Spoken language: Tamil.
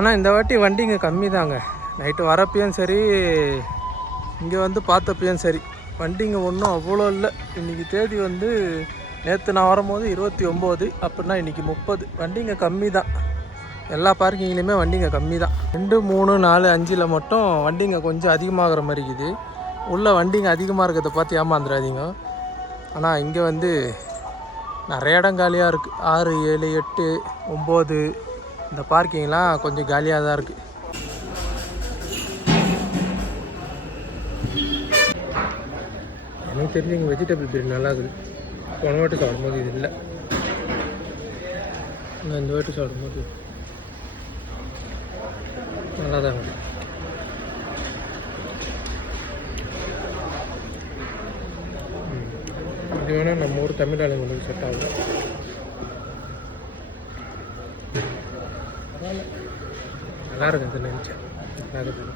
ஆனால் இந்த வாட்டி வண்டிங்க கம்மி தாங்க. நைட்டு வரப்பையும் சரி, இங்கே வந்து பார்த்தப்பையும் சரி, வண்டிங்க ஒன்றும் அவ்வளோ இல்லை. இன்றைக்கி தேதி வந்து நேற்று நான் வரும்போது 29, அப்படின்னா இன்றைக்கி 30. வண்டிங்க கம்மி தான். எல்லா பார்க்கிங்லேயுமே வண்டிங்க கம்மி தான். 2, 3, 4, 5 மட்டும் வண்டிங்க கொஞ்சம் அதிகமாகிற மாதிரி இருக்குது. உள்ளே வண்டிங்க அதிகமாக இருக்கிறத பார்த்து ஏமாந்துடாதீங்க. ஆனால் இங்கே வந்து நிறைய இடம் காலியாக இருக்குது. 6, 7, 8, 9 இந்த பார்க்கிங்லாம் கொஞ்சம் காலியாக தான் இருக்குது. எனக்கு தெரிஞ்சு இங்கே வெஜிடபிள் பிரியாணி நல்லா இருக்குது. போன வாட்டி சாப்பிடும்போது இது இல்லை, நான் இந்த வாட்டி சாப்பிடும்போது நல்லா தான் இருக்குது. இது வேணால் நம்ம ஊர் தமிழ் ஆளுங்களுக்கு செட் ஆகும். நல்லா இருக்குது. நினச்சேன் நல்லா இருக்குது.